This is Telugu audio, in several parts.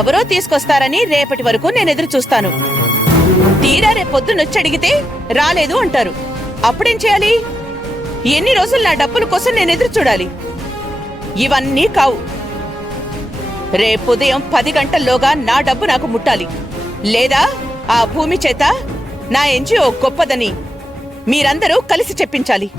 ఎవరో తీసుకొస్తారని రేపటి వరకు నేను ఎదురు చూస్తాను. తీరా రేపొద్దునొచ్చి అడిగితే రాలేదు అంటారు. అప్పుడేం చేయాలి? ఎన్ని రోజులు నా డబ్బుల కోసం నేను ఎదురు చూడాలి? ఇవన్నీ కావు. రేపుదయం 10 గంటల్లోగా నా డబ్బు నాకు ముట్టాలి. లేదా ఆ భూమి చేత నా ఎన్జిఓ గొప్పదని మీరందరూ కలిసి చెప్పించాలి.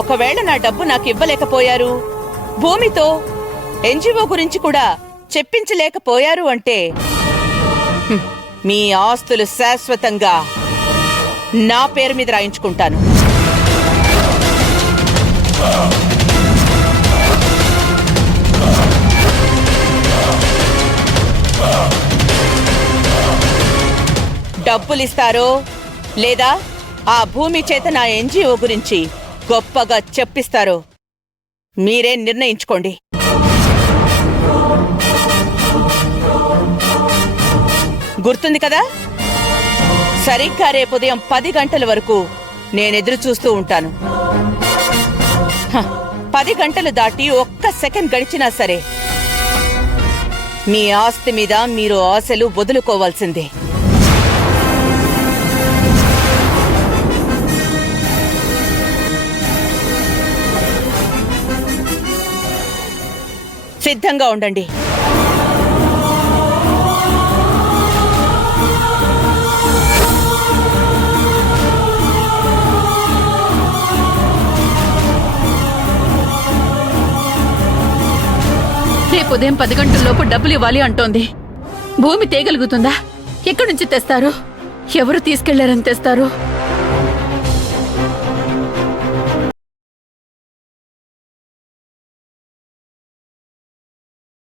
ఒకవేళ నా డబ్బు నాకు ఇవ్వలేకపోయారు, భూమితో ఎన్జిఓ గురించి కూడా చెప్పించలేకపోయారు అంటే మీ ఆస్తులు శాశ్వతంగా నా పేరు మీద రాయించుకుంటాను. డబ్బులిస్తారో లేదా ఆ భూమి చేత నా ఎన్జిఓ గురించి గొప్పగా చెప్పిస్తారో మీరే నిర్ణయించుకోండి. గుర్తుంది కదా? సరిగ్గా రేపు ఉదయం 10 గంటల వరకు నేనెదురు చూస్తూ ఉంటాను. 10 గంటలు దాటి ఒక్క సెకండ్ గడిచినా సరే మీ ఆస్తి మీద మీరు ఆశలు వదులుకోవాల్సిందే. సిద్ధంగా ఉండండి. రేపు ఉదయం 10 గంటల్లోపు డబ్బులు ఇవ్వాలి అంటోంది. భూమి తేగలుగుతుందా? ఎక్కడి నుంచి తెస్తారు? ఎవరు తీసుకెళ్లారని తెస్తారు?